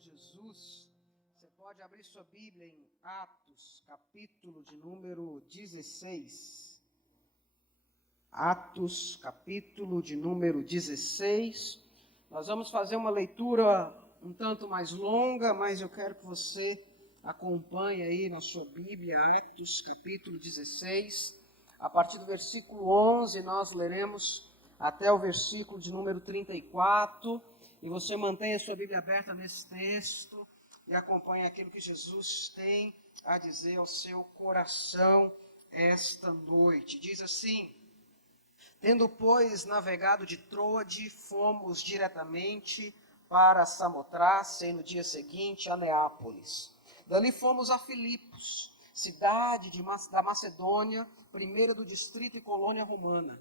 Jesus. Você pode abrir sua Bíblia em Atos, capítulo de número 16. Atos, capítulo de número 16. Nós vamos fazer uma leitura um tanto mais longa, mas eu quero que você acompanhe aí na sua Bíblia, Atos, capítulo 16. A partir do versículo 11, nós leremos até o versículo de número 34. E você mantenha a sua Bíblia aberta nesse texto e acompanhe aquilo que Jesus tem a dizer ao seu coração esta noite. Diz assim: tendo, pois, navegado de Troade, fomos diretamente para Samotrace e no dia seguinte a Neápolis. Dali fomos a Filipos, cidade da Macedônia, primeira do distrito e colônia romana.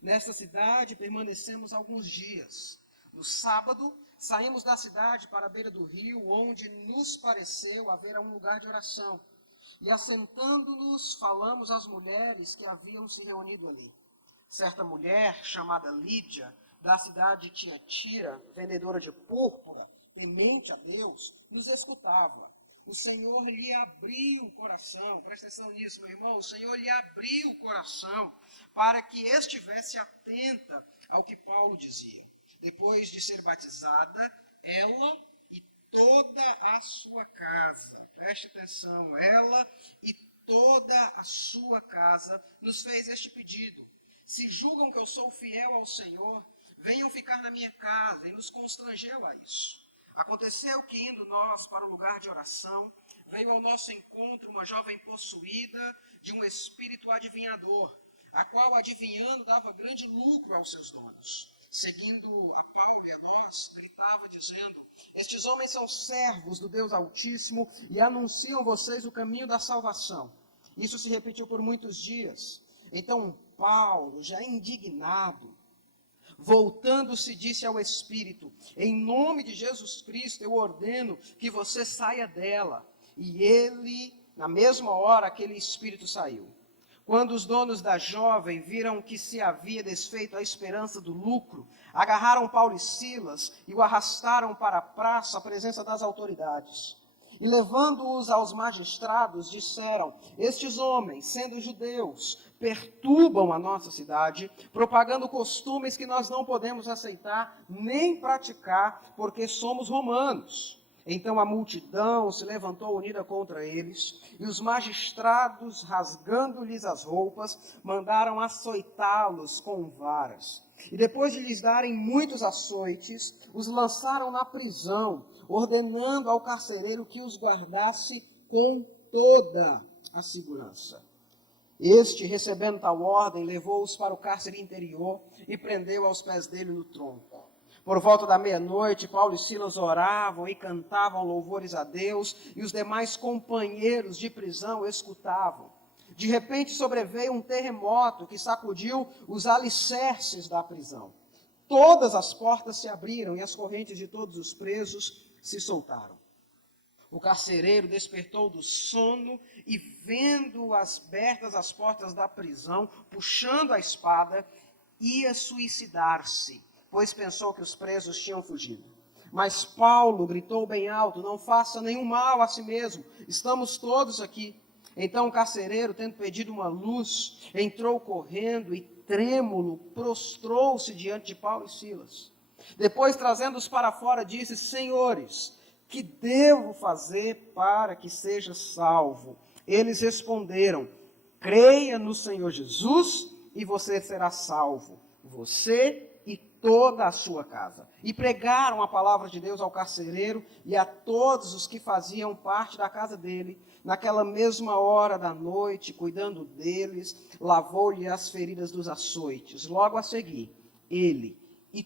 Nesta cidade permanecemos alguns dias. No sábado, saímos da cidade para a beira do rio, onde nos pareceu haver um lugar de oração. E assentando-nos, falamos às mulheres que haviam se reunido ali. Certa mulher, chamada Lídia, da cidade de Tiatira, vendedora de púrpura, temente a Deus, nos escutava. O Senhor lhe abriu o coração, presta atenção nisso, meu irmão, o Senhor lhe abriu o coração para que estivesse atenta ao que Paulo dizia. Depois de ser batizada, ela e toda a sua casa, preste atenção, ela e toda a sua casa nos fez este pedido: se julgam que eu sou fiel ao Senhor, venham ficar na minha casa, e nos constrangeu a isso. Aconteceu que, indo nós para o lugar de oração, veio ao nosso encontro uma jovem possuída de um espírito adivinhador, a qual, adivinhando, dava grande lucro aos seus donos. Seguindo a Paulo e a nós, gritava, dizendo: estes homens são servos do Deus Altíssimo e anunciam vocês o caminho da salvação. Isso se repetiu por muitos dias. Então Paulo, já indignado, voltando-se, disse ao Espírito: em nome de Jesus Cristo, eu ordeno que você saia dela. E ele, na mesma hora, aquele espírito saiu. Quando os donos da jovem viram que se havia desfeito a esperança do lucro, agarraram Paulo e Silas e o arrastaram para a praça, à presença das autoridades. E levando-os aos magistrados, disseram: estes homens, sendo judeus, perturbam a nossa cidade, propagando costumes que nós não podemos aceitar nem praticar, porque somos romanos. Então a multidão se levantou unida contra eles, e os magistrados, rasgando-lhes as roupas, mandaram açoitá-los com varas. E depois de lhes darem muitos açoites, os lançaram na prisão, ordenando ao carcereiro que os guardasse com toda a segurança. Este, recebendo tal ordem, levou-os para o cárcere interior e prendeu aos pés dele no tronco. Por volta da meia-noite, Paulo e Silas oravam e cantavam louvores a Deus, e os demais companheiros de prisão escutavam. De repente sobreveio um terremoto que sacudiu os alicerces da prisão. Todas as portas se abriram e as correntes de todos os presos se soltaram. O carcereiro despertou do sono e, vendo abertas as portas da prisão, puxando a espada, ia suicidar-se, pois pensou que os presos tinham fugido. Mas Paulo gritou bem alto: não faça nenhum mal a si mesmo, estamos todos aqui. Então o carcereiro, tendo pedido uma luz, entrou correndo e, trêmulo, prostrou-se diante de Paulo e Silas. Depois, trazendo-os para fora, disse: senhores, que devo fazer para que seja salvo? Eles responderam: creia no Senhor Jesus e você será salvo, você e toda a sua casa. E pregaram a palavra de Deus ao carcereiro e a todos os que faziam parte da casa dele. Naquela mesma hora da noite, cuidando deles, lavou-lhe as feridas dos açoites. Logo a seguir, ele e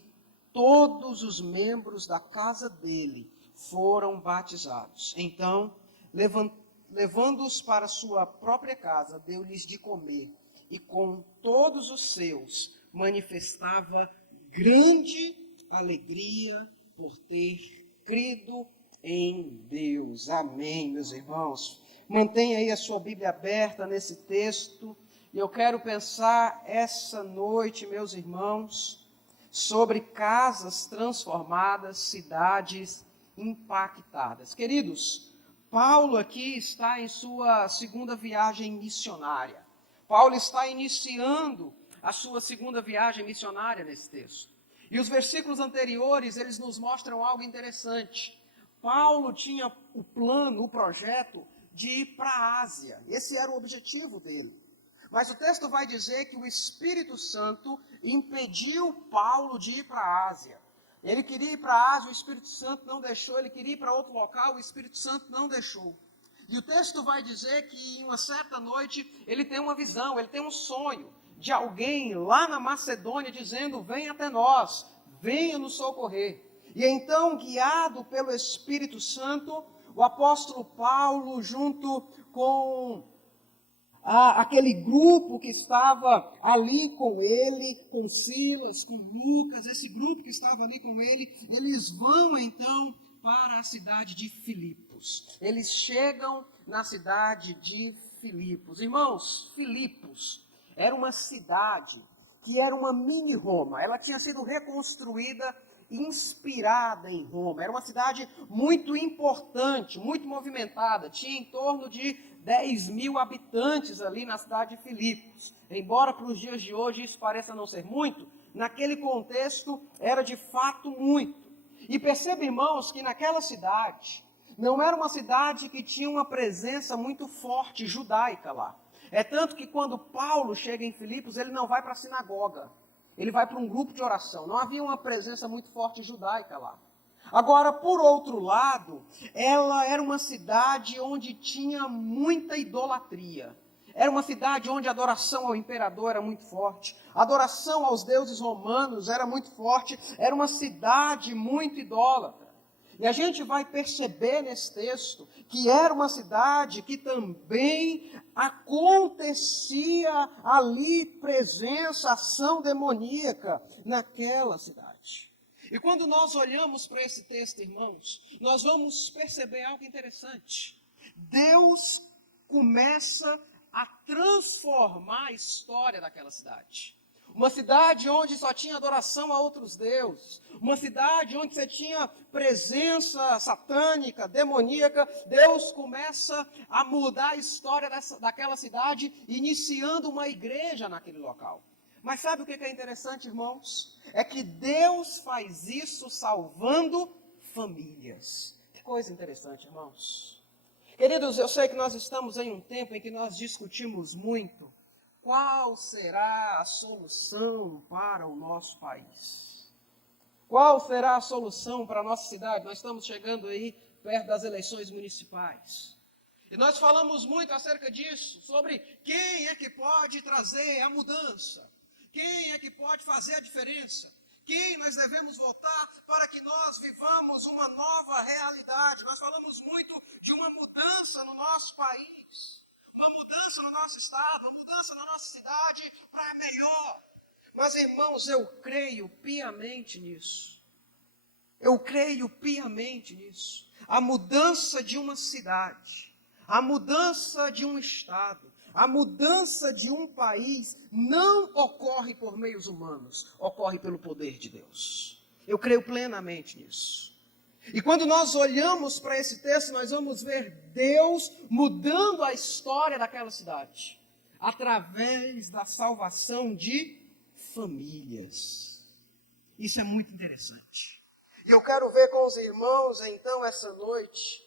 todos os membros da casa dele foram batizados. Então, levando-os para sua própria casa, deu-lhes de comer, e com todos os seus manifestava grande alegria por ter crido em Deus. Amém, meus irmãos. Mantenha aí a sua Bíblia aberta nesse texto, e eu quero pensar essa noite, meus irmãos, sobre casas transformadas, cidades impactadas. Queridos, Paulo aqui está em sua segunda viagem missionária. Paulo está iniciando a sua segunda viagem missionária nesse texto. E os versículos anteriores, eles nos mostram algo interessante. Paulo tinha o plano, o projeto de ir para a Ásia. Esse era o objetivo dele. Mas o texto vai dizer que o Espírito Santo impediu Paulo de ir para a Ásia. Ele queria ir para a Ásia, o Espírito Santo não deixou. Ele queria ir para outro local, o Espírito Santo não deixou. E o texto vai dizer que em uma certa noite ele tem uma visão, ele tem um sonho de alguém lá na Macedônia dizendo: venha até nós, venha nos socorrer. E então, guiado pelo Espírito Santo, o apóstolo Paulo, junto com aquele grupo que estava ali com ele, com Silas, com Lucas, esse grupo que estava ali com ele, eles vão então para a cidade de Filipos. Eles chegam na cidade de Filipos. Irmãos, Filipos era uma cidade que era uma mini Roma. Ela tinha sido reconstruída, inspirada em Roma. Era uma cidade muito importante, muito movimentada. Tinha em torno de 10 mil habitantes ali na cidade de Filipos. Embora para os dias de hoje isso pareça não ser muito, naquele contexto era de fato muito. E perceba, irmãos, que naquela cidade não era uma cidade que tinha uma presença muito forte judaica lá. É tanto que quando Paulo chega em Filipos, ele não vai para a sinagoga. Ele vai para um grupo de oração. Não havia uma presença muito forte judaica lá. Agora, por outro lado, ela era uma cidade onde tinha muita idolatria. Era uma cidade onde a adoração ao imperador era muito forte. A adoração aos deuses romanos era muito forte. Era uma cidade muito idólatra. E a gente vai perceber nesse texto que era uma cidade que também acontecia ali presença, ação demoníaca naquela cidade. E quando nós olhamos para esse texto, irmãos, nós vamos perceber algo interessante. Deus começa a transformar a história daquela cidade. Uma cidade onde só tinha adoração a outros deuses. Uma cidade onde você tinha presença satânica, demoníaca. Deus começa a mudar a história daquela cidade, iniciando uma igreja naquele local. Mas sabe o que é interessante, irmãos? É que Deus faz isso salvando famílias. Que coisa interessante, irmãos. Queridos, eu sei que nós estamos em um tempo em que nós discutimos muito qual será a solução para o nosso país. Qual será a solução para a nossa cidade? Nós estamos chegando aí perto das eleições municipais. E nós falamos muito acerca disso, sobre quem é que pode trazer a mudança. Quem é que pode fazer a diferença? Quem nós devemos votar para que nós vivamos uma nova realidade? Nós falamos muito de uma mudança no nosso país, uma mudança no nosso estado, uma mudança na nossa cidade para melhor. Mas, irmãos, eu creio piamente nisso. Eu creio piamente nisso. A mudança de uma cidade, a mudança de um estado, a mudança de um país não ocorre por meios humanos, ocorre pelo poder de Deus. Eu creio plenamente nisso. E quando nós olhamos para esse texto, nós vamos ver Deus mudando a história daquela cidade, através da salvação de famílias. Isso é muito interessante. E eu quero ver com os irmãos, então, essa noite,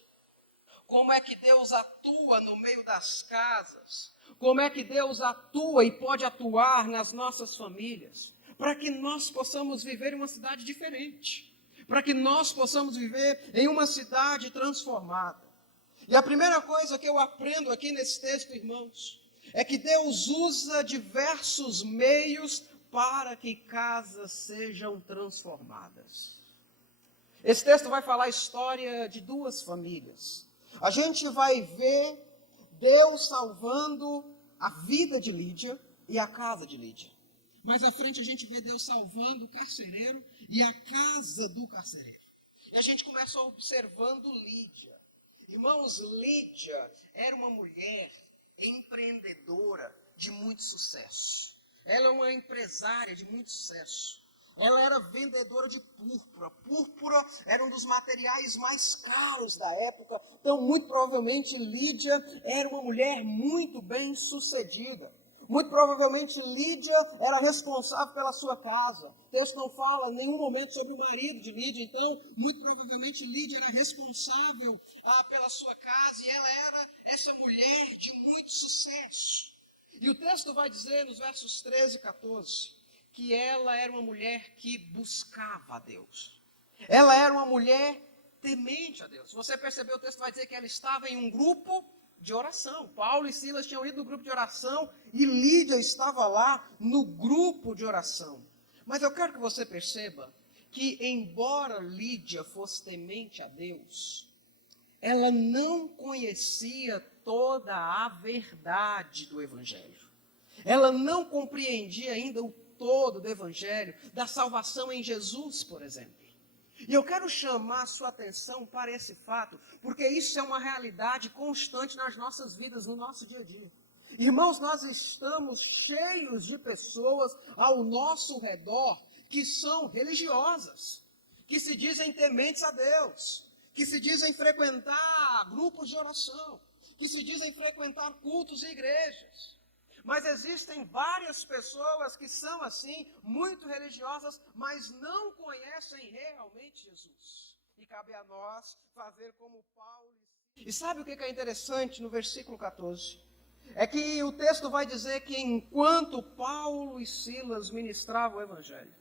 como é que Deus atua no meio das casas, como é que Deus atua e pode atuar nas nossas famílias, para que nós possamos viver em uma cidade diferente, para que nós possamos viver em uma cidade transformada. E a primeira coisa que eu aprendo aqui nesse texto, irmãos, é que Deus usa diversos meios para que casas sejam transformadas. Esse texto vai falar a história de duas famílias. A gente vai ver Deus salvando a vida de Lídia e a casa de Lídia. Mais à frente a gente vê Deus salvando o carcereiro e a casa do carcereiro. E a gente começa observando Lídia. Irmãos, Lídia era uma mulher empreendedora de muito sucesso. Ela é uma empresária de muito sucesso. Ela era vendedora de púrpura. Púrpura era um dos materiais mais caros da época. Então, muito provavelmente, Lídia era uma mulher muito bem sucedida. Muito provavelmente, Lídia era responsável pela sua casa. O texto não fala em nenhum momento sobre o marido de Lídia. Então, muito provavelmente, Lídia era responsável pela sua casa. E ela era essa mulher de muito sucesso. E o texto vai dizer nos versos 13 e 14... que ela era uma mulher que buscava a Deus. Ela era uma mulher temente a Deus. Se você perceber, o texto vai dizer que ela estava em um grupo de oração. Paulo e Silas tinham ido no grupo de oração e Lídia estava lá no grupo de oração. Mas eu quero que você perceba que, embora Lídia fosse temente a Deus, ela não conhecia toda a verdade do Evangelho. Ela não compreendia ainda o todo do Evangelho, da salvação em Jesus, por exemplo. E eu quero chamar a sua atenção para esse fato, porque isso é uma realidade constante nas nossas vidas, no nosso dia a dia. Irmãos, nós estamos cheios de pessoas ao nosso redor que são religiosas, que se dizem tementes a Deus, que se dizem frequentar grupos de oração, que se dizem frequentar cultos e igrejas. Mas existem várias pessoas que são assim, muito religiosas, mas não conhecem realmente Jesus. E cabe a nós fazer como Paulo. E sabe o que é interessante no versículo 14? É que o texto vai dizer que enquanto Paulo e Silas ministravam o Evangelho,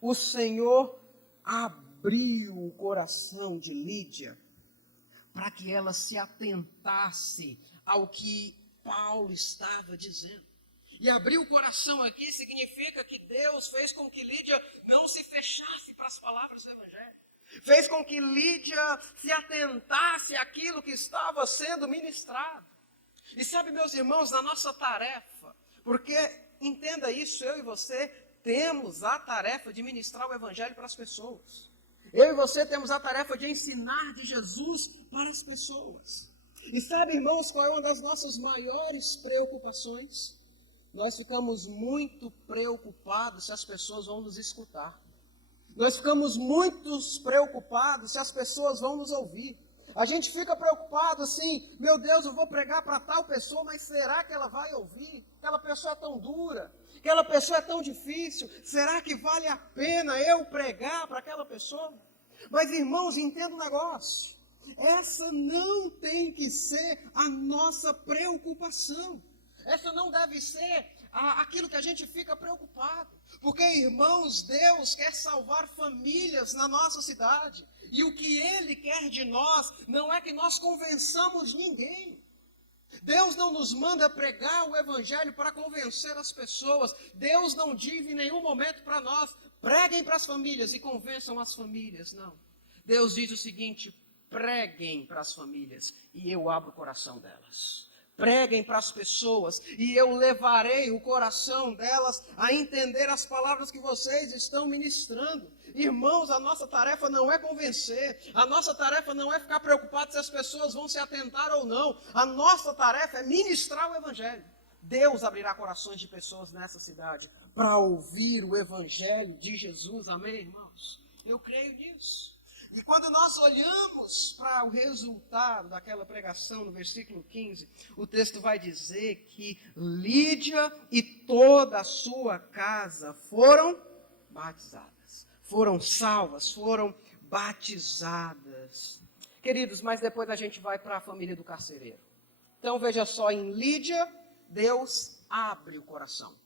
o Senhor abriu o coração de Lídia para que ela se atentasse ao que Paulo estava dizendo. E abrir o coração aqui significa que Deus fez com que Lídia não se fechasse para as palavras do Evangelho. Fez com que Lídia se atentasse àquilo que estava sendo ministrado. E sabe, meus irmãos, na nossa tarefa, porque entenda isso, eu e você temos a tarefa de ministrar o Evangelho para as pessoas. Eu e você temos a tarefa de ensinar de Jesus para as pessoas. E sabe, irmãos, qual é uma das nossas maiores preocupações? Nós ficamos muito preocupados se as pessoas vão nos escutar. Nós ficamos muito preocupados se as pessoas vão nos ouvir. A gente fica preocupado assim, meu Deus, eu vou pregar para tal pessoa, mas será que ela vai ouvir? Aquela pessoa é tão dura, aquela pessoa é tão difícil, será que vale a pena eu pregar para aquela pessoa? Mas irmãos, entenda um negócio, essa não tem que ser a nossa preocupação. Essa não deve ser aquilo que a gente fica preocupado. Porque, irmãos, Deus quer salvar famílias na nossa cidade. E o que Ele quer de nós não é que nós convençamos ninguém. Deus não nos manda pregar o Evangelho para convencer as pessoas. Deus não diz em nenhum momento para nós, preguem para as famílias e convençam as famílias. Não. Deus diz o seguinte, preguem para as famílias e eu abro o coração delas. Preguem para as pessoas e eu levarei o coração delas a entender as palavras que vocês estão ministrando. Irmãos, a nossa tarefa não é convencer, a nossa tarefa não é ficar preocupado se as pessoas vão se atentar ou não. A nossa tarefa é ministrar o Evangelho. Deus abrirá corações de pessoas nessa cidade para ouvir o Evangelho de Jesus. Amém, irmãos? Eu creio nisso. E quando nós olhamos para o resultado daquela pregação, no versículo 15, o texto vai dizer que Lídia e toda a sua casa foram batizadas, foram salvas, foram batizadas. Queridos, mas depois a gente vai para a família do carcereiro. Então veja só, em Lídia, Deus abre o coração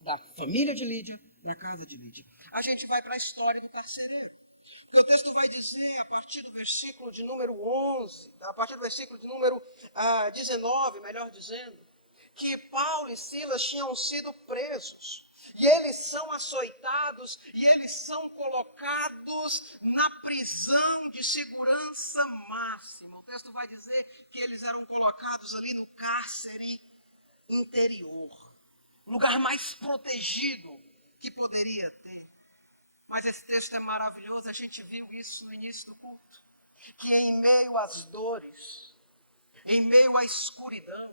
da família de Lídia, na casa de Lídia. A gente vai para a história do carcereiro. O texto vai dizer, a partir do versículo de número 11, a partir do versículo de número 19, melhor dizendo, que Paulo e Silas tinham sido presos. E eles são açoitados e eles são colocados na prisão de segurança máxima. O texto vai dizer que eles eram colocados ali no cárcere interior, lugar mais protegido que poderia ter. Mas esse texto é maravilhoso, a gente viu isso no início do culto. Que em meio às dores, em meio à escuridão,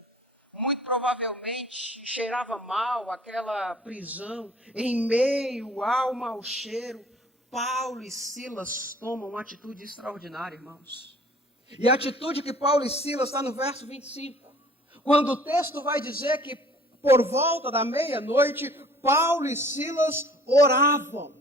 muito provavelmente provavelmente cheirava mal aquela prisão, em meio ao mau cheiro, Paulo e Silas tomam uma atitude extraordinária, irmãos. E a atitude que Paulo e Silas está no verso 25, quando o texto vai dizer que por volta da meia-noite, Paulo e Silas oravam,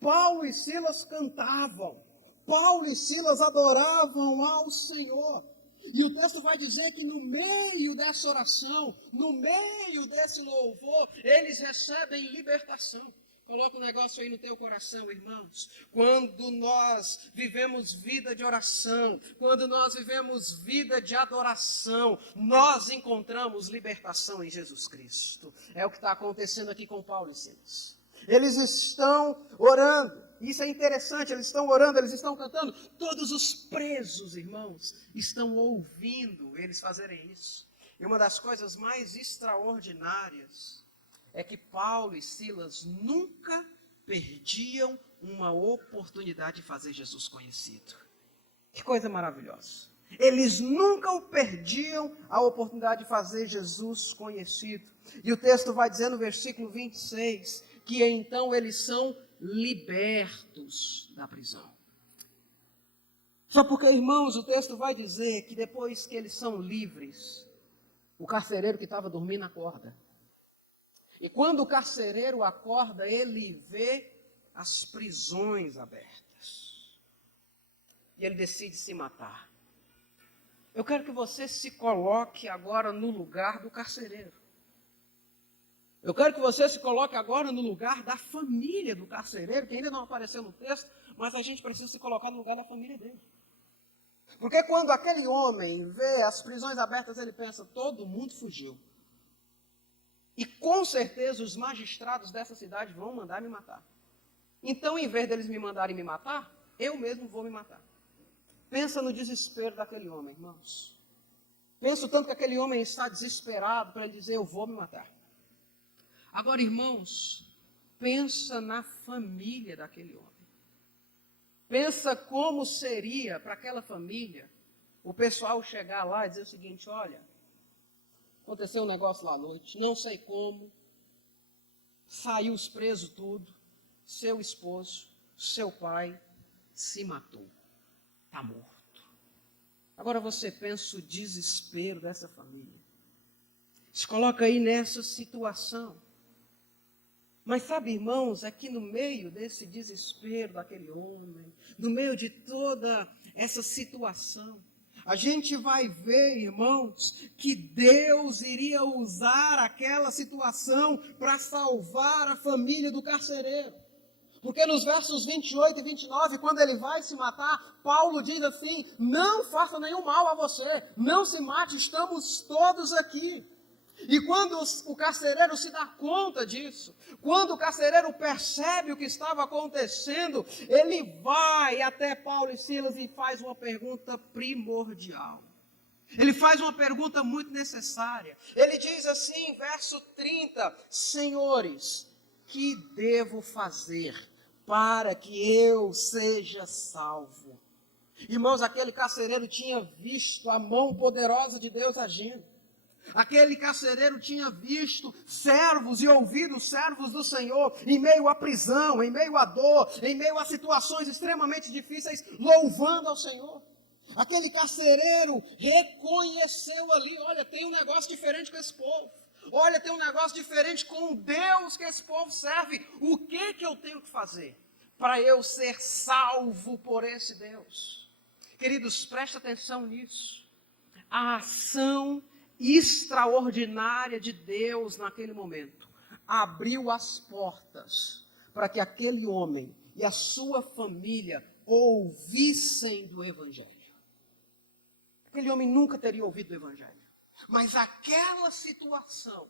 Paulo e Silas cantavam, Paulo e Silas adoravam ao Senhor. E o texto vai dizer que no meio dessa oração, no meio desse louvor, eles recebem libertação. Coloca um negócio aí no teu coração, irmãos. Quando nós vivemos vida de oração, quando nós vivemos vida de adoração, nós encontramos libertação em Jesus Cristo. É o que está acontecendo aqui com Paulo e Silas. Eles estão orando. Isso é interessante, eles estão orando, eles estão cantando. Todos os presos, irmãos, estão ouvindo eles fazerem isso. E uma das coisas mais extraordinárias é que Paulo e Silas nunca perdiam uma oportunidade de fazer Jesus conhecido. Que coisa maravilhosa. Eles nunca perdiam a oportunidade de fazer Jesus conhecido. E o texto vai dizer no versículo 26 que então eles são libertos da prisão. Só porque, irmãos, o texto vai dizer que depois que eles são livres, o carcereiro que estava dormindo acorda. E quando o carcereiro acorda, ele vê as prisões abertas. E ele decide se matar. Eu quero que você se coloque agora no lugar do carcereiro. Eu quero que você se coloque agora no lugar da família do carcereiro, que ainda não apareceu no texto, mas a gente precisa se colocar no lugar da família dele. Porque quando aquele homem vê as prisões abertas, ele pensa, todo mundo fugiu. E com certeza os magistrados dessa cidade vão mandar me matar. Então, em vez deles me mandarem me matar, eu mesmo vou me matar. Pensa no desespero daquele homem, irmãos. Pensa o tanto que aquele homem está desesperado para ele dizer, eu vou me matar. Agora, irmãos, pensa na família daquele homem. Pensa como seria para aquela família o pessoal chegar lá e dizer o seguinte, olha, aconteceu um negócio lá à noite, não sei como, saiu os presos tudo, seu esposo, seu pai, se matou, está morto. Agora você pensa o desespero dessa família. Se coloca aí nessa situação. Mas sabe, irmãos, é que no meio desse desespero daquele homem, no meio de toda essa situação, a gente vai ver, irmãos, que Deus iria usar aquela situação para salvar a família do carcereiro. Porque nos versos 28 e 29, quando ele vai se matar, Paulo diz assim, não faça nenhum mal a você, não se mate, estamos todos aqui. E quando o carcereiro se dá conta disso, quando o carcereiro percebe o que estava acontecendo, ele vai até Paulo e Silas e faz uma pergunta primordial. Ele faz uma pergunta muito necessária. Ele diz assim, verso 30, senhores, que devo fazer para que eu seja salvo? Irmãos, aquele carcereiro tinha visto a mão poderosa de Deus agindo. Aquele carcereiro tinha visto servos e ouvido servos do Senhor em meio à prisão, em meio à dor, em meio a situações extremamente difíceis, louvando ao Senhor. Aquele carcereiro reconheceu ali, olha, tem um negócio diferente com esse povo. Olha, tem um negócio diferente com o Deus que esse povo serve. O que eu tenho que fazer para eu ser salvo por esse Deus? Queridos, presta atenção nisso. A ação extraordinária de Deus naquele momento abriu as portas para que aquele homem e a sua família ouvissem do Evangelho. Aquele homem nunca teria ouvido do Evangelho, mas aquela situação,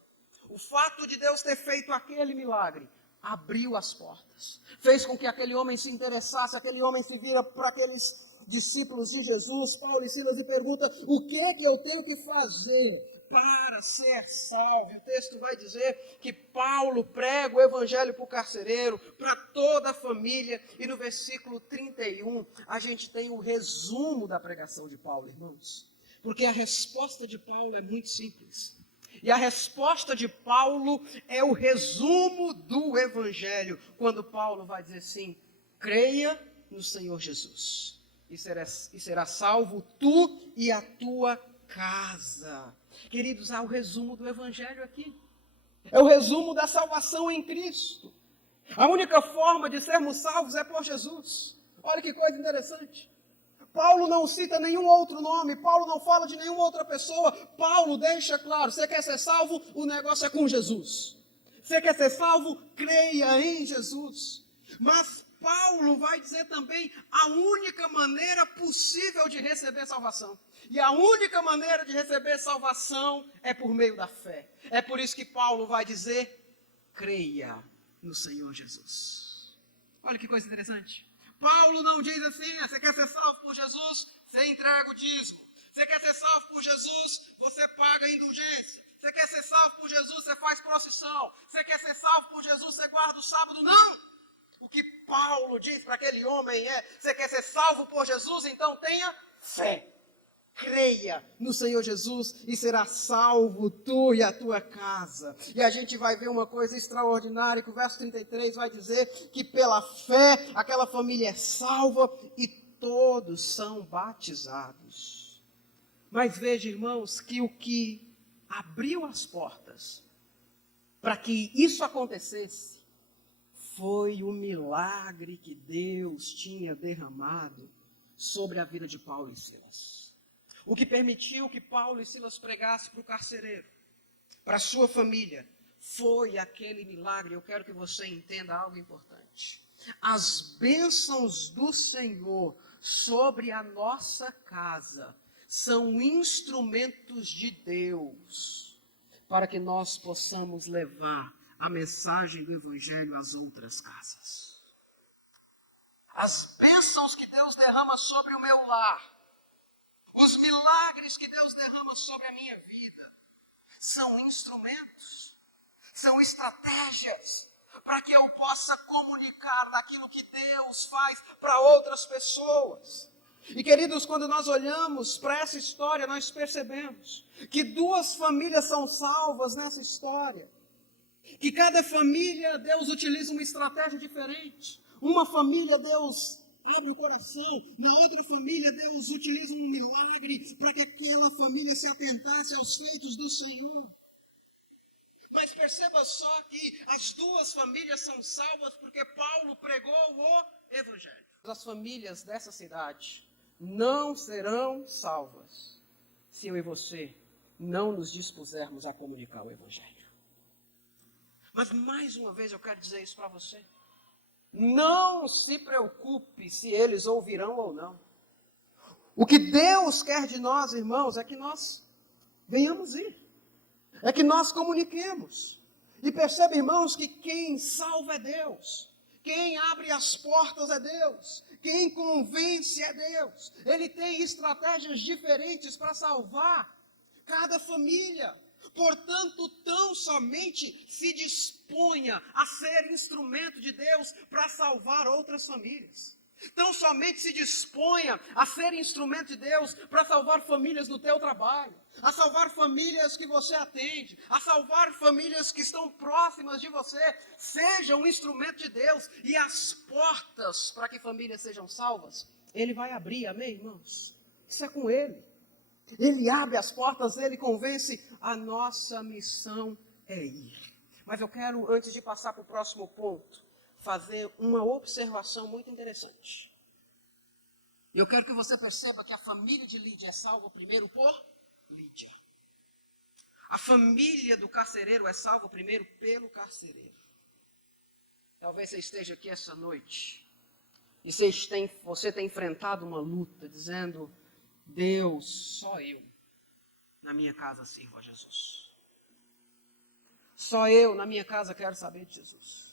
o fato de Deus ter feito aquele milagre, abriu as portas, fez com que aquele homem se interessasse, aquele homem se vira para aqueles discípulos de Jesus, Paulo e Silas, e pergunta, o que é que eu tenho que fazer para ser salvo? O texto vai dizer que Paulo prega o evangelho para o carcereiro, para toda a família, e no versículo 31, a gente tem o resumo da pregação de Paulo, irmãos, porque a resposta de Paulo é muito simples. E a resposta de Paulo é o resumo do Evangelho, quando Paulo vai dizer assim: creia no Senhor Jesus, e será salvo tu e a tua casa. Queridos, há o resumo do Evangelho aqui. É o resumo da salvação em Cristo. A única forma de sermos salvos é por Jesus. Olha que coisa interessante. Paulo não cita nenhum outro nome, Paulo não fala de nenhuma outra pessoa. Paulo deixa claro: você quer ser salvo? O negócio é com Jesus. Você quer ser salvo? Creia em Jesus. Mas Paulo vai dizer também a única maneira possível de receber salvação. E a única maneira de receber salvação é por meio da fé. É por isso que Paulo vai dizer: creia no Senhor Jesus. Olha que coisa interessante. Paulo não diz assim: você quer ser salvo por Jesus? Você entrega o dízimo. Você quer ser salvo por Jesus? Você paga a indulgência. Você quer ser salvo por Jesus? Você faz procissão. Você quer ser salvo por Jesus? Você guarda o sábado? Não! O que Paulo diz para aquele homem é: você quer ser salvo por Jesus? Então tenha fé. Creia no Senhor Jesus e será salvo tu e a tua casa. E a gente vai ver uma coisa extraordinária, que o verso 33 vai dizer que pela fé aquela família é salva e todos são batizados. Mas veja, irmãos, que o que abriu as portas para que isso acontecesse foi o milagre que Deus tinha derramado sobre a vida de Paulo e Silas. O que permitiu que Paulo e Silas pregassem para o carcereiro, para a sua família, foi aquele milagre. Eu quero que você entenda algo importante. As bênçãos do Senhor sobre a nossa casa são instrumentos de Deus para que nós possamos levar a mensagem do Evangelho às outras casas. As bênçãos que Deus derrama sobre o meu lar, os milagres que Deus derrama sobre a minha vida, são instrumentos, são estratégias para que eu possa comunicar daquilo que Deus faz para outras pessoas. E queridos, quando nós olhamos para essa história, nós percebemos que duas famílias são salvas nessa história. Que cada família, Deus utiliza uma estratégia diferente. Uma família, Deus abre o coração. Na outra família, Deus utiliza um milagre para que aquela família se atentasse aos feitos do Senhor. Mas perceba só que as duas famílias são salvas porque Paulo pregou o Evangelho. As famílias dessa cidade não serão salvas se eu e você não nos dispusermos a comunicar o Evangelho. Mas mais uma vez eu quero dizer isso para você. Não se preocupe se eles ouvirão ou não. O que Deus quer de nós, irmãos, é que nós venhamos ir. É que nós comuniquemos. E percebe, irmãos, que quem salva é Deus. Quem abre as portas é Deus. Quem convence é Deus. Ele tem estratégias diferentes para salvar cada família. Portanto, tão somente se disponha a ser instrumento de Deus para salvar outras famílias. Tão somente se disponha a ser instrumento de Deus para salvar famílias no teu trabalho, a salvar famílias que você atende, a salvar famílias que estão próximas de você. Seja um instrumento de Deus e as portas para que famílias sejam salvas, Ele vai abrir, amém, irmãos? Isso é com Ele. Ele abre as portas, Ele convence. A nossa missão é ir. Mas eu quero, antes de passar para o próximo ponto, fazer uma observação muito interessante. Eu quero que você perceba que a família de Lídia é salva primeiro por Lídia. A família do carcereiro é salva primeiro pelo carcereiro. Talvez você esteja aqui essa noite e você tem enfrentado uma luta dizendo: Deus, só eu na minha casa sirvo a Jesus. Só eu na minha casa quero saber de Jesus.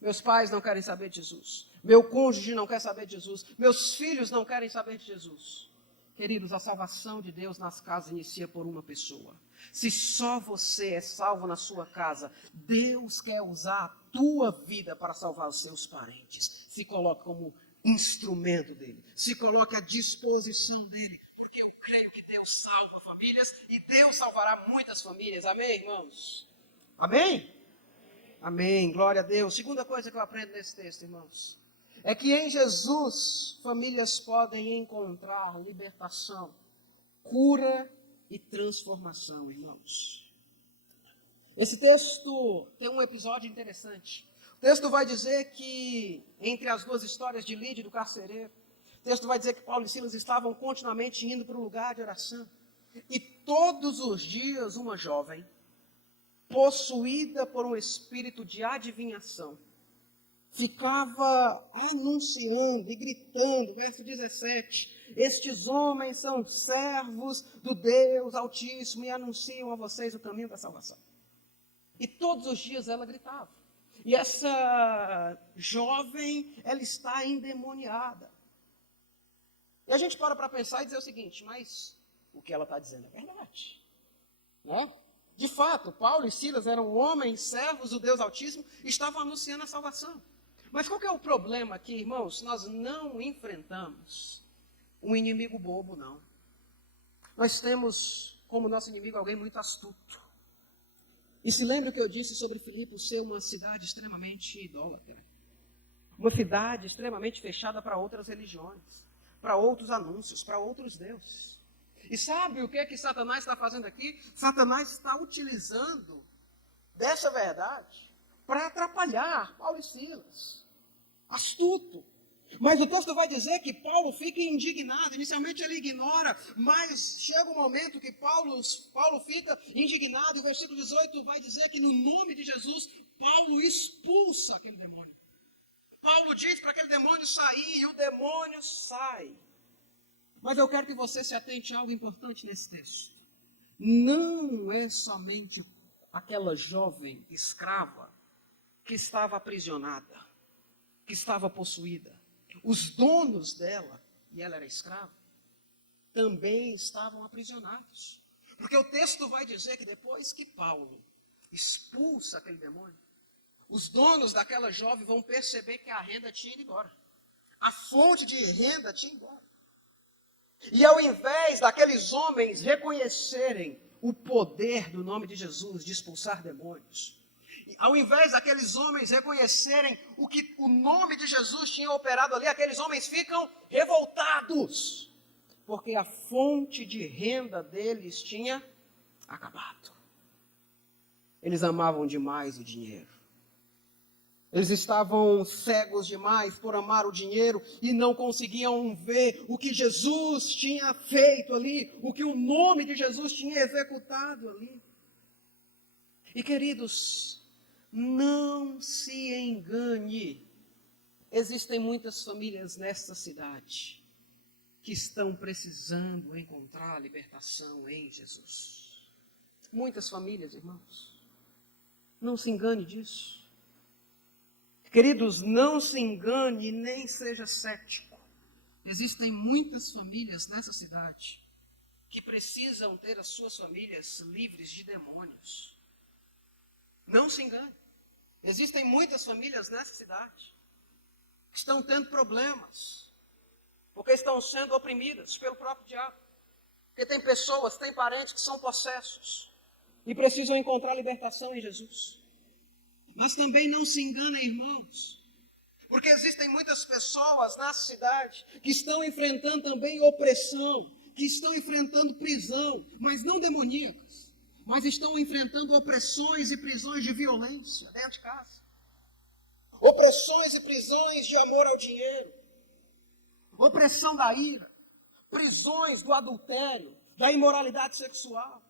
Meus pais não querem saber de Jesus. Meu cônjuge não quer saber de Jesus. Meus filhos não querem saber de Jesus. Queridos, a salvação de Deus nas casas inicia por uma pessoa. Se só você é salvo na sua casa, Deus quer usar a tua vida para salvar os seus parentes. Se coloque como instrumento dele. Se coloque à disposição dele. porque eu creio que Deus salva famílias e Deus salvará muitas famílias. Amém, irmãos? Amém? Amém, glória a Deus. Segunda coisa que eu aprendo nesse texto, irmãos, é que em Jesus famílias podem encontrar libertação, cura e transformação, irmãos. Esse texto tem um episódio interessante. O texto vai dizer que, entre as duas histórias de Lídia e do carcereiro, o texto vai dizer que Paulo e Silas estavam continuamente indo para o lugar de oração. E todos os dias uma jovem, possuída por um espírito de adivinhação, ficava anunciando e gritando, verso 17, estes homens são servos do Deus Altíssimo e anunciam a vocês o caminho da salvação. E todos os dias ela gritava. E essa jovem, ela está endemoniada. E a gente para pensar e dizer o seguinte, mas o que ela está dizendo é verdade. Né? De fato, Paulo e Silas eram homens, servos do Deus Altíssimo, e estavam anunciando a salvação. Mas qual que é o problema aqui, irmãos? Nós não enfrentamos um inimigo bobo, não. Nós temos como nosso inimigo alguém muito astuto. E se lembra que eu disse sobre Filipos ser uma cidade extremamente idólatra? Uma cidade extremamente fechada para outras religiões, para outros anúncios, para outros deuses. E sabe o que Satanás está fazendo aqui? Satanás está utilizando dessa verdade para atrapalhar Paulo e Silas. Astuto. Mas o texto vai dizer que Paulo fica indignado. Inicialmente ele ignora, mas chega um momento que Paulo fica indignado. O versículo 18 vai dizer que no nome de Jesus, Paulo expulsa aquele demônio. Paulo diz para aquele demônio sair e o demônio sai. Mas eu quero que você se atente a algo importante nesse texto. Não é somente aquela jovem escrava que estava aprisionada, que estava possuída. Os donos dela, e ela era escrava, também estavam aprisionados. Porque o texto vai dizer que depois que Paulo expulsa aquele demônio, os donos daquela jovem vão perceber que a renda tinha ido embora. A fonte de renda tinha ido embora. E ao invés daqueles homens reconhecerem o poder do nome de Jesus de expulsar demônios, ao invés daqueles homens reconhecerem o que o nome de Jesus tinha operado ali, aqueles homens ficam revoltados, porque a fonte de renda deles tinha acabado. Eles amavam demais o dinheiro. Eles estavam cegos demais por amar o dinheiro e não conseguiam ver o que Jesus tinha feito ali, o que o nome de Jesus tinha executado ali. E queridos, não se engane, existem muitas famílias nesta cidade que estão precisando encontrar libertação em Jesus. Muitas famílias, irmãos. Não se engane disso. Queridos, não se engane nem seja cético. Existem muitas famílias nessa cidade que precisam ter as suas famílias livres de demônios. Não se engane. Existem muitas famílias nessa cidade que estão tendo problemas, porque estão sendo oprimidas pelo próprio diabo. Porque tem pessoas, tem parentes que são possessos e precisam encontrar libertação em Jesus. Mas também não se enganem, irmãos, porque existem muitas pessoas na cidade que estão enfrentando também opressão, que estão enfrentando prisão, mas não demoníacas, mas estão enfrentando opressões e prisões de violência dentro de casa. Opressões e prisões de amor ao dinheiro, opressão da ira, prisões do adultério, da imoralidade sexual.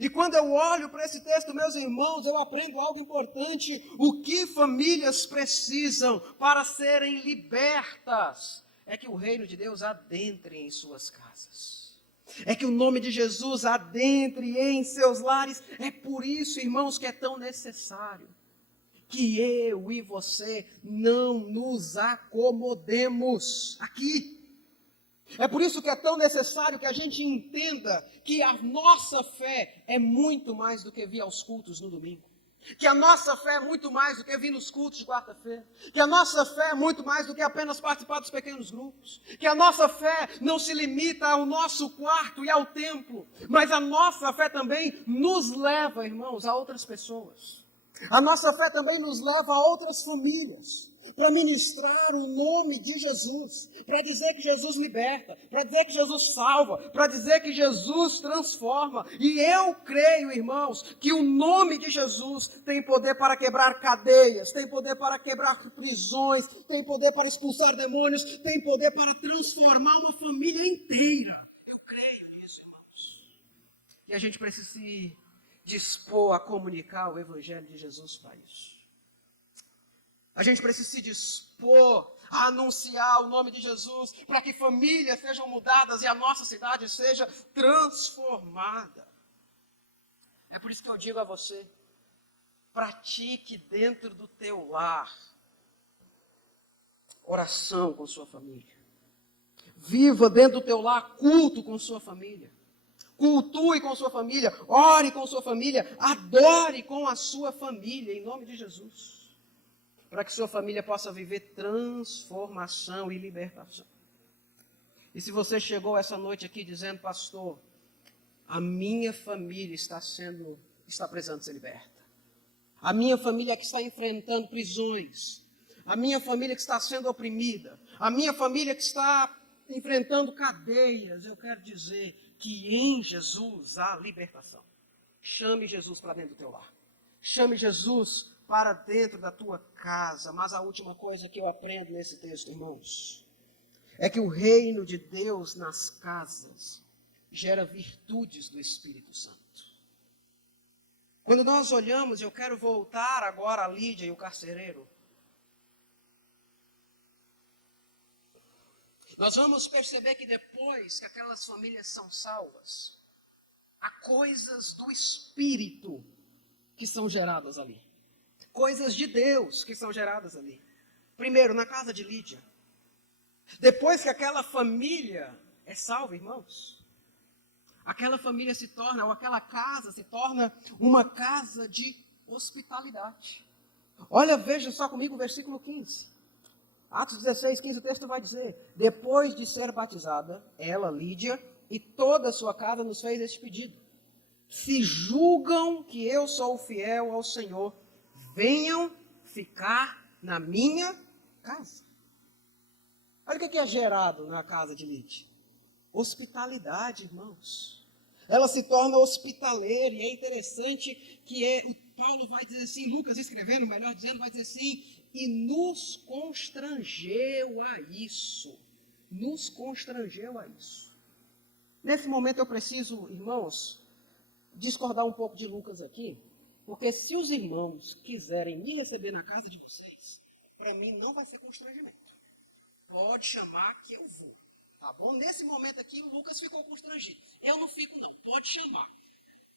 E quando eu olho para esse texto, meus irmãos, eu aprendo algo importante. O que famílias precisam para serem libertas é que o reino de Deus adentre em suas casas. É que o nome de Jesus adentre em seus lares. É por isso, irmãos, que é tão necessário que eu e você não nos acomodemos aqui. É por isso que é tão necessário que a gente entenda que a nossa fé é muito mais do que vir aos cultos no domingo. Que a nossa fé é muito mais do que vir nos cultos de quarta-feira. Que a nossa fé é muito mais do que apenas participar dos pequenos grupos. Que a nossa fé não se limita ao nosso quarto e ao templo. Mas a nossa fé também nos leva, irmãos, a outras pessoas. A nossa fé também nos leva a outras famílias. Para ministrar o nome de Jesus, para dizer que Jesus liberta, para dizer que Jesus salva, para dizer que Jesus transforma. E eu creio, irmãos, que o nome de Jesus tem poder para quebrar cadeias, tem poder para quebrar prisões, tem poder para expulsar demônios, tem poder para transformar uma família inteira. Eu creio nisso, irmãos. E a gente precisa se dispor a comunicar o Evangelho de Jesus para isso. A gente precisa se dispor a anunciar o nome de Jesus para que famílias sejam mudadas e a nossa cidade seja transformada. É por isso que eu digo a você, pratique dentro do teu lar oração com sua família. Viva dentro do teu lar culto com sua família. Cultue com sua família, ore com sua família, adore com a sua família, em nome de Jesus. Para que sua família possa viver transformação e libertação. E se você chegou essa noite aqui dizendo, pastor, a minha família está precisando ser liberta. A minha família que está enfrentando prisões. A minha família que está sendo oprimida. A minha família que está enfrentando cadeias. Eu quero dizer que em Jesus há libertação. Chame Jesus para dentro do teu lar. Chame Jesus para dentro da tua casa. Mas a última coisa que eu aprendo nesse texto, irmãos, é que o reino de Deus nas casas gera virtudes do Espírito Santo. Quando nós olhamos, eu quero voltar agora a Lídia e o carcereiro, nós vamos perceber que depois que aquelas famílias são salvas, há coisas do Espírito que são geradas ali. Coisas de Deus que são geradas ali. Primeiro, na casa de Lídia. Depois que aquela família é salva, irmãos, aquela família se torna, ou aquela casa se torna uma casa de hospitalidade. Olha, veja só comigo o versículo 15. Atos 16, 15, o texto vai dizer, depois de ser batizada, ela, Lídia, e toda a sua casa nos fez este pedido. Se julgam que eu sou fiel ao Senhor, venham ficar na minha casa. Olha o que é gerado na casa de Lídia. Hospitalidade, irmãos. Ela se torna hospitaleira, e é interessante que o Paulo vai dizer assim, Lucas escrevendo, melhor dizendo, vai dizer assim, e nos constrangeu a isso. Nos constrangeu a isso. Nesse momento eu preciso, irmãos, discordar um pouco de Lucas aqui, porque se os irmãos quiserem me receber na casa de vocês, para mim não vai ser constrangimento. Pode chamar que eu vou. Tá bom? Nesse momento aqui, o Lucas ficou constrangido. Eu não fico, não. Pode chamar,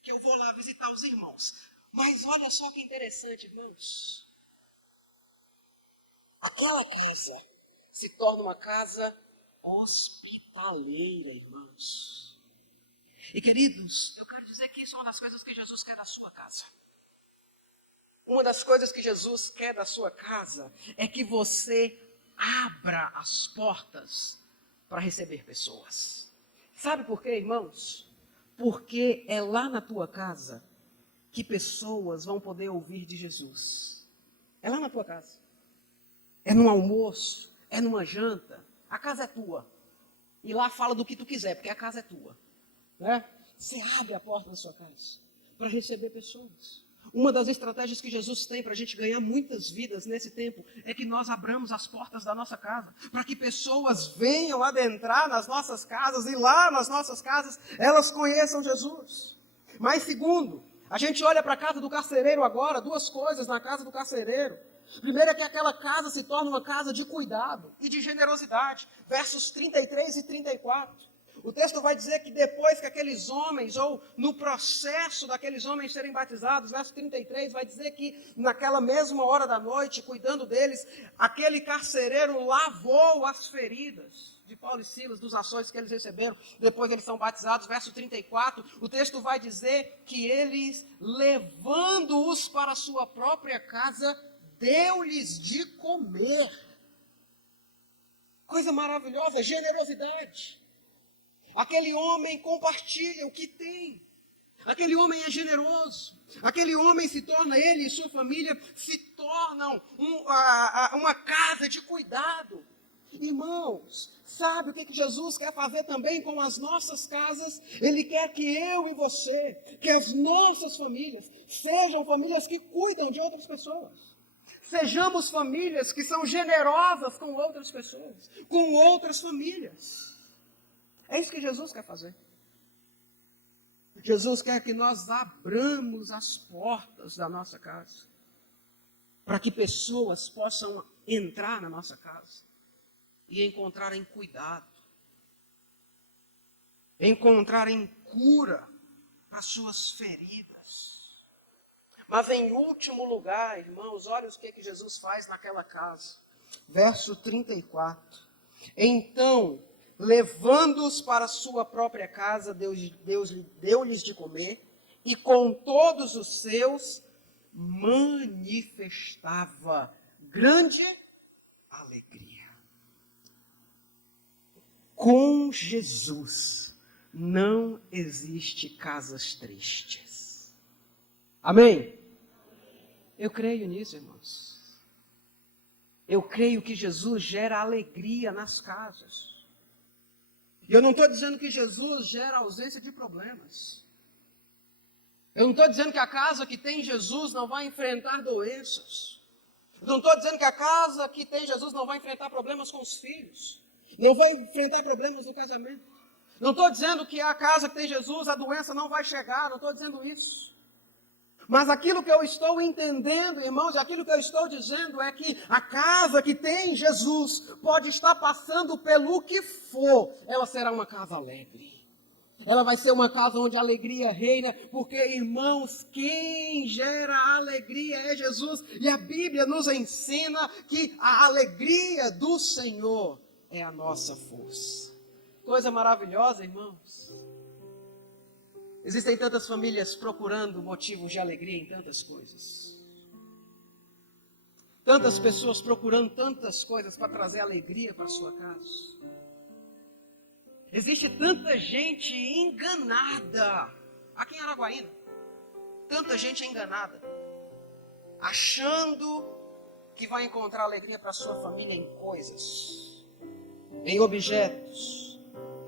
que eu vou lá visitar os irmãos. Mas olha só que interessante, irmãos. Aquela casa se torna uma casa hospitaleira, irmãos. E queridos, eu quero dizer que isso é uma das coisas que Jesus quer da sua casa. Uma das coisas que Jesus quer da sua casa é que você abra as portas para receber pessoas. Sabe por quê, irmãos? Porque é lá na tua casa que pessoas vão poder ouvir de Jesus. É lá na tua casa. É num almoço, é numa janta. A casa é tua. E lá fala do que tu quiser, porque a casa é tua. Né? Você abre a porta da sua casa para receber pessoas. Uma das estratégias que Jesus tem para a gente ganhar muitas vidas nesse tempo é que nós abramos as portas da nossa casa, para que pessoas venham adentrar nas nossas casas e lá nas nossas casas elas conheçam Jesus. Mas segundo, a gente olha para a casa do carcereiro agora, duas coisas na casa do carcereiro. Primeiro é que aquela casa se torna uma casa de cuidado e de generosidade. Versos 33 e 34. O texto vai dizer que depois que aqueles homens, ou no processo daqueles homens serem batizados, verso 33, vai dizer que naquela mesma hora da noite, cuidando deles, aquele carcereiro lavou as feridas de Paulo e Silas, dos açoites que eles receberam, depois que eles são batizados. Verso 34, o texto vai dizer que eles, levando-os para a sua própria casa, deu-lhes de comer. Coisa maravilhosa, generosidade. Aquele homem compartilha o que tem. Aquele homem é generoso. Aquele homem se torna, ele e sua família se tornam uma casa de cuidado. Irmãos, sabe o que Jesus quer fazer também com as nossas casas? Ele quer que eu e você, que as nossas famílias, sejam famílias que cuidam de outras pessoas. Sejamos famílias que são generosas com outras pessoas, com outras famílias. É isso que Jesus quer fazer. Jesus quer que nós abramos as portas da nossa casa, para que pessoas possam entrar na nossa casa e encontrarem cuidado, encontrarem cura para suas feridas. Mas em último lugar, irmãos, olha o que Jesus faz naquela casa. Verso 34. Então, levando-os para a sua própria casa, Deus deu-lhes de comer, e com todos os seus manifestava grande alegria. Com Jesus não existe casas tristes. Amém? Eu creio nisso, irmãos. Eu creio que Jesus gera alegria nas casas. E eu não estou dizendo que Jesus gera ausência de problemas. Eu não estou dizendo que a casa que tem Jesus não vai enfrentar doenças. Eu não estou dizendo que a casa que tem Jesus não vai enfrentar problemas com os filhos. Não vai enfrentar problemas no casamento. Não estou dizendo que a casa que tem Jesus, a doença não vai chegar. Não estou dizendo isso. Mas aquilo que eu estou entendendo, irmãos, e aquilo que eu estou dizendo é que a casa que tem Jesus pode estar passando pelo que for, ela será uma casa alegre. Ela vai ser uma casa onde a alegria reina, porque, irmãos, quem gera alegria é Jesus. E a Bíblia nos ensina que a alegria do Senhor é a nossa força. Coisa maravilhosa, irmãos. Existem tantas famílias procurando motivos de alegria em tantas coisas. Tantas pessoas procurando tantas coisas para trazer alegria para a sua casa. Existe tanta gente enganada. Aqui em Araguaína, tanta gente enganada. Achando que vai encontrar alegria para a sua família em coisas. Em objetos.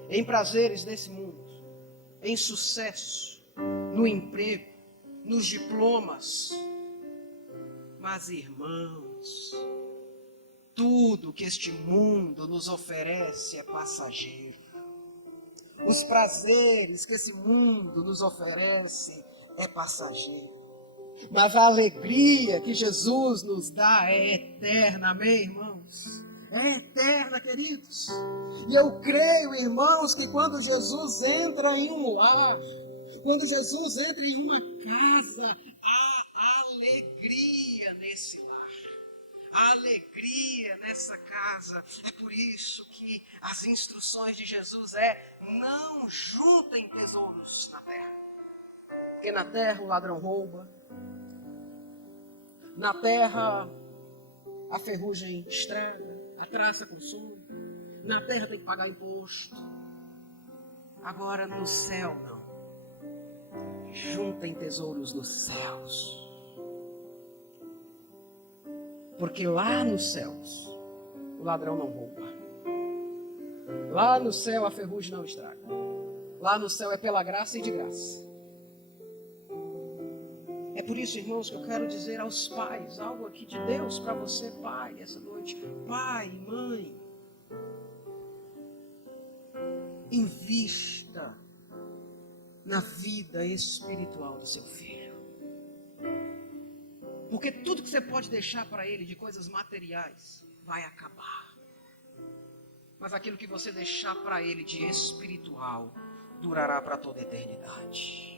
Em prazeres desse mundo. Em sucesso, no emprego, nos diplomas. Mas, irmãos, tudo que este mundo nos oferece é passageiro. Os prazeres que esse mundo nos oferece é passageiro. Mas a alegria que Jesus nos dá é eterna, amém, irmãos? É eterna, queridos. E eu creio, irmãos, que quando Jesus entra em um lar, quando Jesus entra em uma casa, há alegria nesse lar. Há alegria nessa casa. É por isso que as instruções de Jesus não juntem tesouros na terra. Porque na terra o ladrão rouba. Na terra a ferrugem estraga. A traça consome. Na terra tem que pagar imposto. Agora no céu não. Juntem tesouros nos céus. Porque lá nos céus o ladrão não rouba. Lá no céu a ferrugem não estraga. Lá no céu é pela graça e de graça. É por isso, irmãos, que eu quero dizer aos pais algo aqui de Deus para você, pai, essa noite. Pai, mãe, invista na vida espiritual do seu filho. Porque tudo que você pode deixar para ele de coisas materiais vai acabar. Mas aquilo que você deixar para Ele de espiritual durará para toda a eternidade.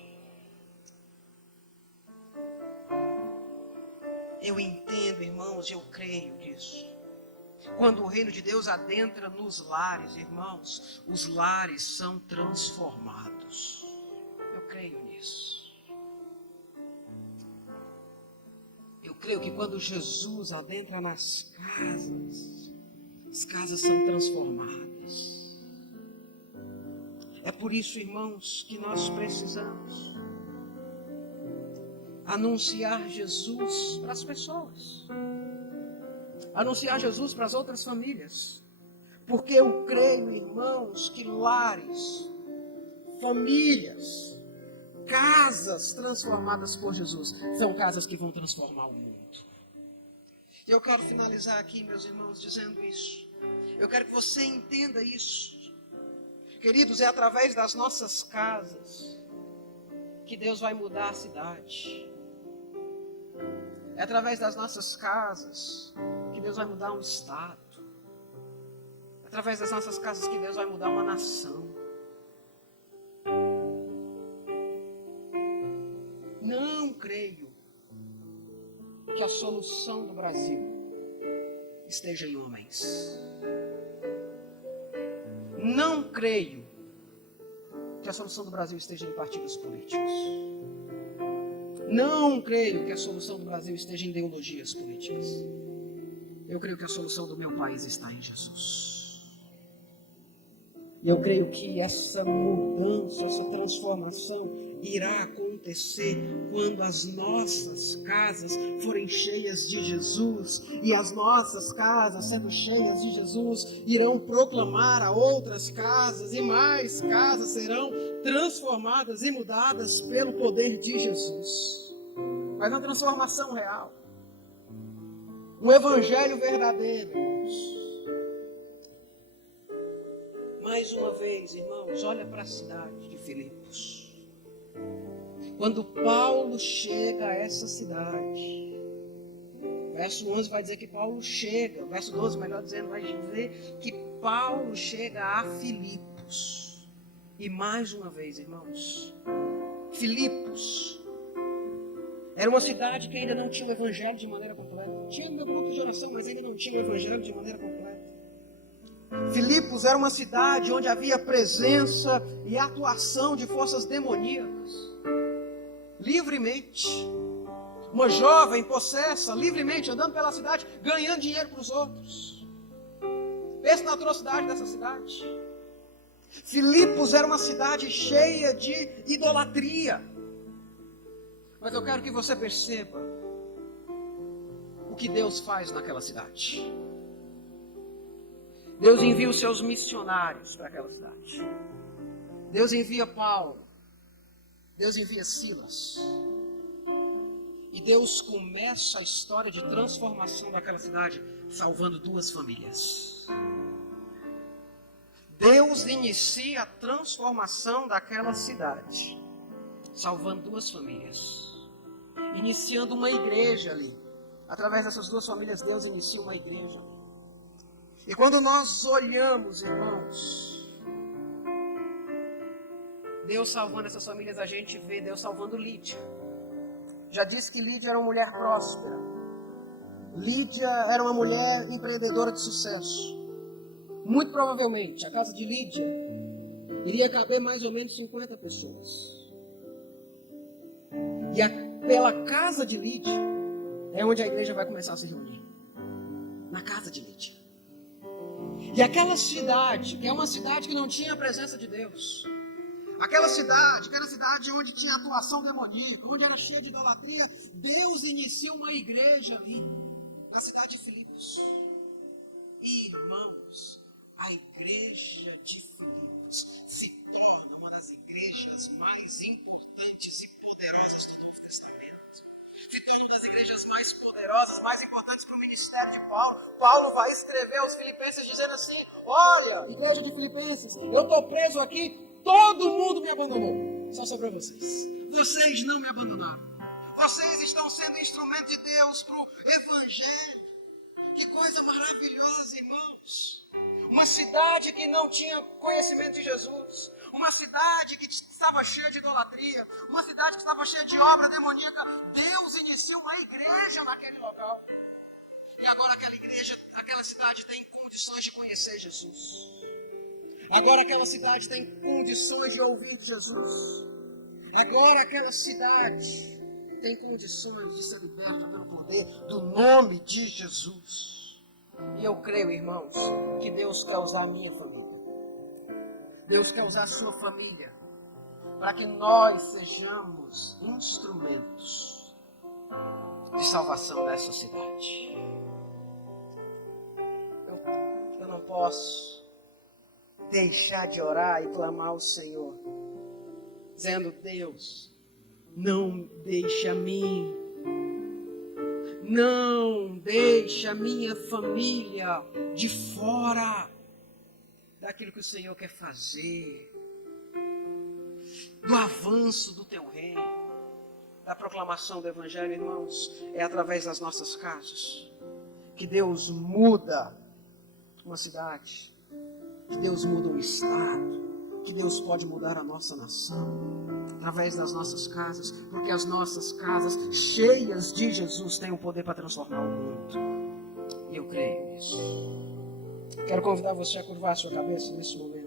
Eu entendo, irmãos, e eu creio nisso. Quando o reino de Deus adentra nos lares, irmãos, os lares são transformados. Eu creio nisso. Eu creio que quando Jesus adentra nas casas, as casas são transformadas. É por isso, irmãos, que nós precisamos anunciar Jesus para as pessoas. Anunciar Jesus para as outras famílias. Porque eu creio, irmãos, que lares, famílias, casas transformadas por Jesus são casas que vão transformar o mundo. E eu quero finalizar aqui, meus irmãos, dizendo isso. Eu quero que você entenda isso. Queridos, é através das nossas casas que Deus vai mudar a cidade. É através das nossas casas que Deus vai mudar um estado. É através das nossas casas que Deus vai mudar uma nação. Não creio que a solução do Brasil esteja em homens. Não creio que a solução do Brasil esteja em partidos políticos. Não creio que a solução do Brasil esteja em ideologias políticas. Eu creio que a solução do meu país está em Jesus. E eu creio que essa mudança, essa transformação irá acontecer quando as nossas casas forem cheias de Jesus. E as nossas casas, sendo cheias de Jesus, irão proclamar a outras casas. E mais casas serão transformadas e mudadas pelo poder de Jesus. Mas uma transformação real. Um evangelho verdadeiro, irmãos. Mais uma vez, irmãos, olha para a cidade de Filipos. Quando Paulo chega a essa cidade, verso 11 vai dizer que Paulo chega, verso 12, melhor dizendo, vai dizer que Paulo chega a Filipos. E mais uma vez, irmãos, Filipos era uma cidade que ainda não tinha o evangelho de maneira completa. Tinha no meu grupo de oração, mas ainda não tinha o evangelho de maneira completa. Filipos era uma cidade onde havia presença e atuação de forças demoníacas. Livremente. Uma jovem possessa, livremente, andando pela cidade, ganhando dinheiro para os outros. Pensa na atrocidade dessa cidade. Filipos era uma cidade cheia de idolatria. Mas eu quero que você perceba o que Deus faz naquela cidade. Deus envia os seus missionários para aquela cidade. Deus envia Paulo. Deus envia Silas. E Deus começa a história de transformação daquela cidade, salvando 2 famílias. Deus inicia a transformação daquela cidade, salvando 2 famílias. Iniciando uma igreja ali. Através dessas 2 famílias, Deus inicia uma igreja. E quando nós olhamos, irmãos, Deus salvando essas famílias, a gente vê Deus salvando Lídia. Já disse que Lídia era uma mulher próspera. Lídia era uma mulher empreendedora de sucesso. Muito provavelmente, a casa de Lídia iria caber mais ou menos 50 pessoas. E pela casa de Lídia é onde a igreja vai começar a se reunir. Na casa de Lídia. E aquela cidade, que é uma cidade que não tinha a presença de Deus, aquela cidade, que era a cidade onde tinha atuação demoníaca, onde era cheia de idolatria, Deus inicia uma igreja ali, na cidade de Filipos. E, irmãos, a igreja de Filipos se torna uma das igrejas mais importantes e poderosas do Novo Testamento. Se torna uma das igrejas mais poderosas, mais importantes para o ministério de Paulo. Paulo vai escrever aos Filipenses dizendo assim: olha, igreja de Filipenses, eu estou preso aqui, todo mundo me abandonou. Só sobrou vocês. Vocês não me abandonaram. Vocês estão sendo instrumento de Deus para o evangelho. Que coisa maravilhosa, irmãos. Uma cidade que não tinha conhecimento de Jesus. Uma cidade que estava cheia de idolatria. Uma cidade que estava cheia de obra demoníaca. Deus inicia uma igreja naquele local. E agora aquela igreja, aquela cidade tem condições de conhecer Jesus. Agora aquela cidade tem condições de ouvir de Jesus. Agora aquela cidade tem condições de ser liberta pelo poder do nome de Jesus. E eu creio, irmãos, que Deus quer usar a minha família. Deus quer usar a sua família para que nós sejamos instrumentos de salvação dessa cidade. Eu não posso deixar de orar e clamar ao Senhor, dizendo: Deus, não deixe a mim, não deixe a minha família de fora daquilo que o Senhor quer fazer, do avanço do teu reino, da proclamação do Evangelho. Irmãos, é através das nossas casas que Deus muda uma cidade, que Deus muda um estado, que Deus pode mudar a nossa nação, através das nossas casas, porque as nossas casas cheias de Jesus têm o poder para transformar o mundo. E eu creio nisso. Quero convidar você a curvar a sua cabeça nesse momento.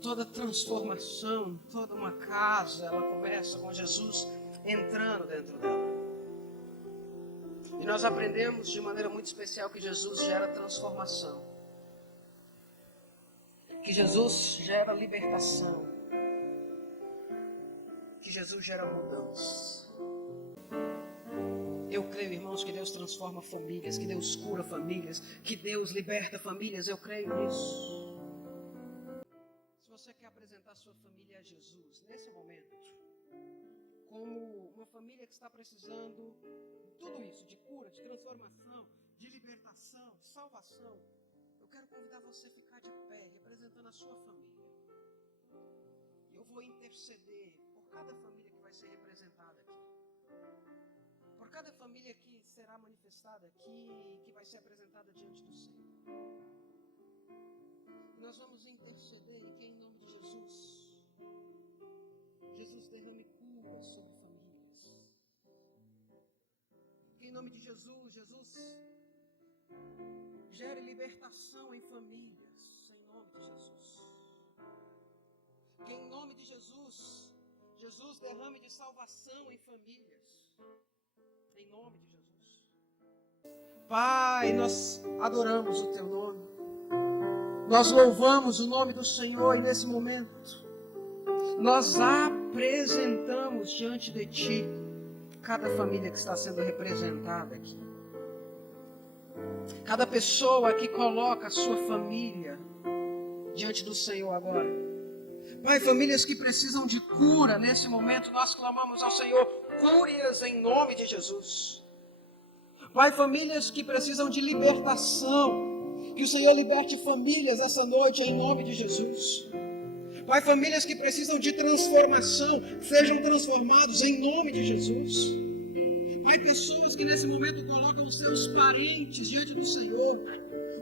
Toda transformação, toda uma casa, ela começa com Jesus entrando dentro dela. E nós aprendemos de maneira muito especial que Jesus gera transformação, que Jesus gera libertação, que Jesus gera mudança. Eu creio, irmãos, que Deus transforma famílias, que Deus cura famílias, que Deus liberta famílias. Eu creio nisso. Você quer apresentar sua família a Jesus nesse momento, como uma família que está precisando de tudo isso, de cura, de transformação, de libertação, de salvação, eu quero convidar você a ficar de pé, representando a sua família. Eu vou interceder por cada família que vai ser representada aqui, por cada família que será manifestada aqui, que vai ser apresentada diante do Senhor. Nós vamos interceder e que em nome de Jesus, Jesus derrame cura sobre famílias. Que em nome de Jesus, Jesus gere libertação em famílias, em nome de Jesus. Que em nome de Jesus, Jesus derrame de salvação em famílias, em nome de Jesus. Pai, nós adoramos o Teu nome. Nós louvamos o nome do Senhor e nesse momento nós apresentamos diante de Ti cada família que está sendo representada aqui. Cada pessoa que coloca a sua família diante do Senhor agora. Pai, famílias que precisam de cura nesse momento, nós clamamos ao Senhor: cure-as em nome de Jesus. Pai, famílias que precisam de libertação, que o Senhor liberte famílias essa noite em nome de Jesus. Pai, famílias que precisam de transformação, sejam transformados em nome de Jesus. Pai, pessoas que nesse momento colocam os seus parentes diante do Senhor,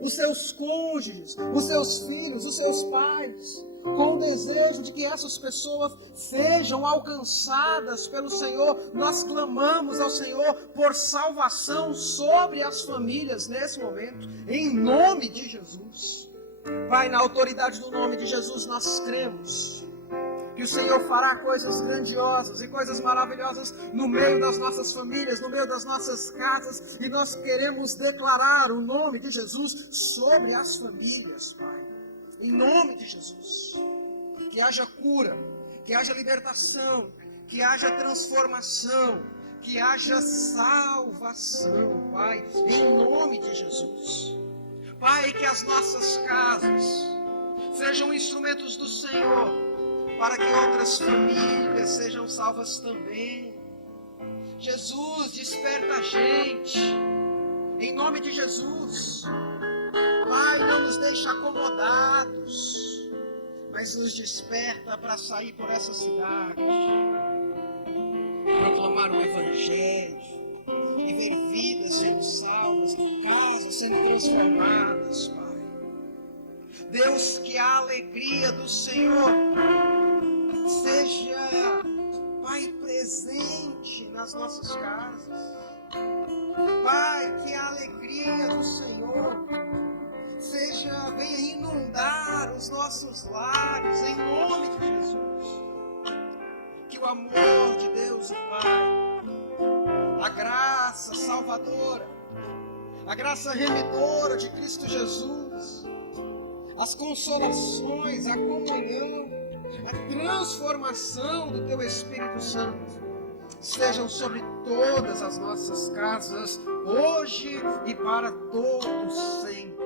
os seus cônjuges, os seus filhos, os seus pais, com o desejo de que essas pessoas sejam alcançadas pelo Senhor. Nós clamamos ao Senhor por salvação sobre as famílias nesse momento, em nome de Jesus. Pai, na autoridade do nome de Jesus, nós cremos que o Senhor fará coisas grandiosas e coisas maravilhosas no meio das nossas famílias, no meio das nossas casas, e nós queremos declarar o nome de Jesus sobre as famílias, Pai. Em nome de Jesus, que haja cura, que haja libertação, que haja transformação, que haja salvação, Pai, em nome de Jesus. Pai, que as nossas casas sejam instrumentos do Senhor, para que outras famílias sejam salvas também. Jesus, desperta a gente, em nome de Jesus. Pai, não nos deixa acomodados, mas nos desperta para sair por essa cidade, proclamar o Evangelho e ver vidas sendo salvas, casas sendo transformadas, Pai. Deus, que a alegria do Senhor seja, Pai, presente nas nossas casas. Pai, que a alegria do Senhor venha inundar os nossos lares, em nome de Jesus. Que o amor de Deus, o Pai, a graça salvadora, a graça remidora de Cristo Jesus, as consolações, a comunhão, a transformação do Teu Espírito Santo sejam sobre todas as nossas casas, hoje e para todos sempre.